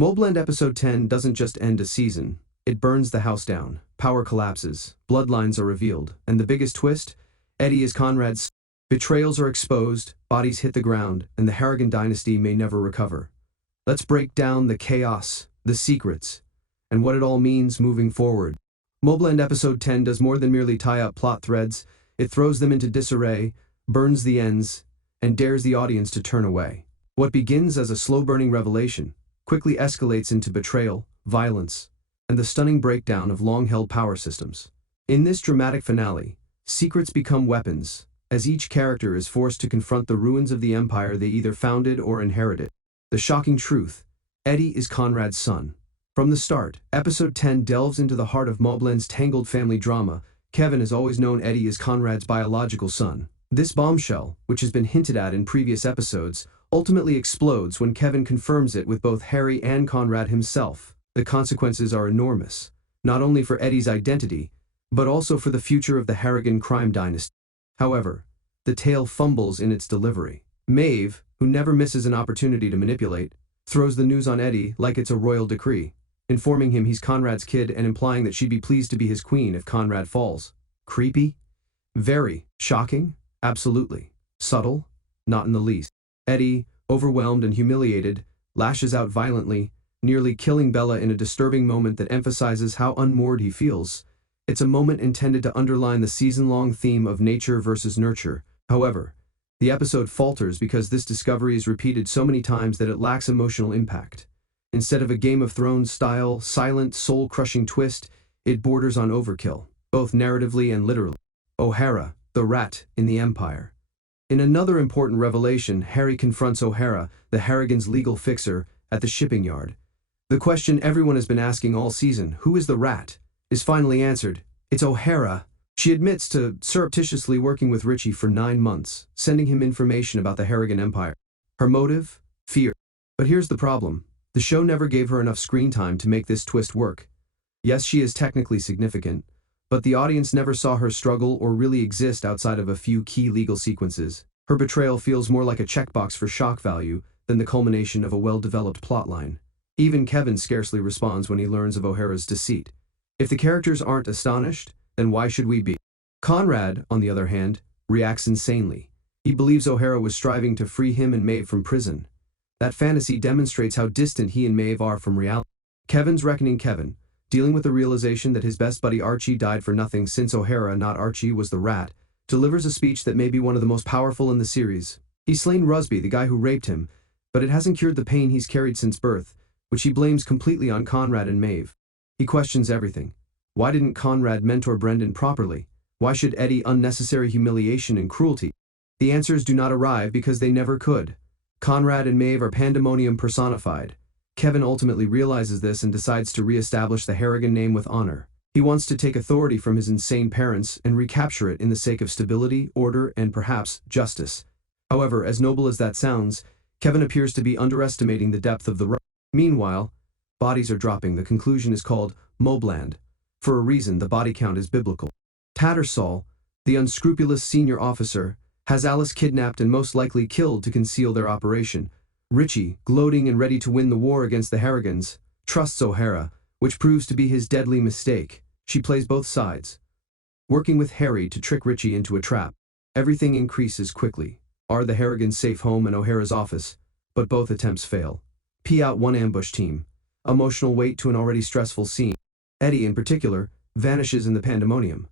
MobLand Episode 10 doesn't just end a season, it burns the house down, power collapses, bloodlines are revealed, and the biggest twist? Eddie is Conrad's son. Betrayals are exposed, bodies hit the ground, and the Harrigan dynasty may never recover. Let's break down the chaos, the secrets, and what it all means moving forward. MobLand Episode 10 does more than merely tie up plot threads, it throws them into disarray, burns the ends, and dares the audience to turn away. What begins as a slow-burning revelation quickly escalates into betrayal, violence, and the stunning breakdown of long-held power systems. In this dramatic finale, secrets become weapons, as each character is forced to confront the ruins of the empire they either founded or inherited. The shocking truth: Eddie is Conrad's son. From the start, Episode 10 delves into the heart of MobLand's tangled family drama. Kevin has always known Eddie as Conrad's biological son. This bombshell, which has been hinted at in previous episodes, ultimately explodes when Kevin confirms it with both Harry and Conrad himself. The consequences are enormous, not only for Eddie's identity, but also for the future of the Harrigan crime dynasty. However, the tale fumbles in its delivery. Maeve, who never misses an opportunity to manipulate, throws the news on Eddie like it's a royal decree, informing him he's Conrad's kid and implying that she'd be pleased to be his queen if Conrad falls. Creepy? Very. Shocking? Absolutely. Subtle? Not in the least. Eddie, overwhelmed and humiliated, lashes out violently, nearly killing Bella in a disturbing moment that emphasizes how unmoored he feels. It's a moment intended to underline the season-long theme of nature versus nurture. However, the episode falters because this discovery is repeated so many times that it lacks emotional impact. Instead of a Game of Thrones-style, silent, soul-crushing twist, it borders on overkill, both narratively and literally. O'Hara, the rat in the Empire. In another important revelation, Harry confronts O'Hara, the Harrigan's legal fixer, at the shipping yard. The question everyone has been asking all season, who is the rat, is finally answered. It's O'Hara. She admits to surreptitiously working with Richie for 9 months, sending him information about the Harrigan Empire. Her motive? Fear. But here's the problem. The show never gave her enough screen time to make this twist work. Yes, she is technically significant, but the audience never saw her struggle or really exist outside of a few key legal sequences. Her betrayal feels more like a checkbox for shock value than the culmination of a well-developed plotline. Even Kevin scarcely responds when he learns of O'Hara's deceit. If the characters aren't astonished, then why should we be? Conrad, on the other hand, reacts insanely. He believes O'Hara was striving to free him and Maeve from prison. That fantasy demonstrates how distant he and Maeve are from reality. Kevin's reckoning Kevin, dealing with the realization that his best buddy Archie died for nothing since O'Hara, not Archie, was the rat, delivers a speech that may be one of the most powerful in the series. He's slain Rusby, the guy who raped him, but it hasn't cured the pain he's carried since birth, which he blames completely on Conrad and Maeve. He questions everything. Why didn't Conrad mentor Brendan properly? Why should Eddie unnecessary humiliation and cruelty? The answers do not arrive because they never could. Conrad and Maeve are pandemonium personified. Kevin ultimately realizes this and decides to re-establish the Harrigan name with honor. He wants to take authority from his insane parents and recapture it in the sake of stability, order, and perhaps justice. However, as noble as that sounds, Kevin appears to be underestimating the depth of the road. Meanwhile, bodies are dropping. The conclusion is called MobLand. For a reason, the body count is biblical. Tattersall, the unscrupulous senior officer, has Alice kidnapped and most likely killed to conceal their operation. Richie, gloating and ready to win the war against the Harrigans, trusts O'Hara, which proves to be his deadly mistake. She plays both sides, working with Harry to trick Richie into a trap. Everything increases quickly. Are the Harrigans' safe home and O'Hara's office? But both attempts fail. Out one ambush team. Emotional weight to an already stressful scene. Eddie, in particular, vanishes in the pandemonium.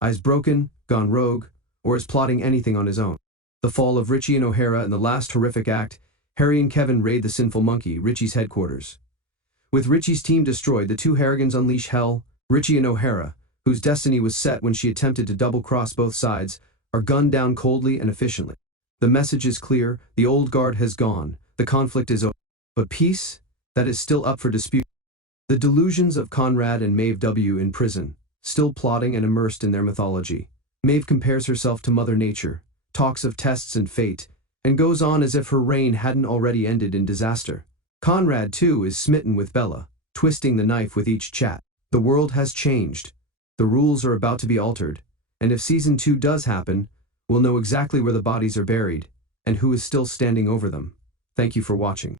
Eyes broken, gone rogue, or is plotting anything on his own. The fall of Richie and O'Hara in the last horrific act, Harry and Kevin raid the Sinful Monkey, Richie's headquarters. With Richie's team destroyed, the two Harrigans unleash hell. Richie and O'Hara, whose destiny was set when she attempted to double-cross both sides, are gunned down coldly and efficiently. The message is clear: the old guard has gone, the conflict is over. But peace? That is still up for dispute. The delusions of Conrad and Maeve W. in prison, still plotting and immersed in their mythology. Maeve compares herself to Mother Nature, talks of tests and fate, and goes on as if her reign hadn't already ended in disaster. Conrad, too, is smitten with Bella, twisting the knife with each chat. The world has changed. The rules are about to be altered, and if Season 2 does happen, we'll know exactly where the bodies are buried, and who is still standing over them. Thank you for watching.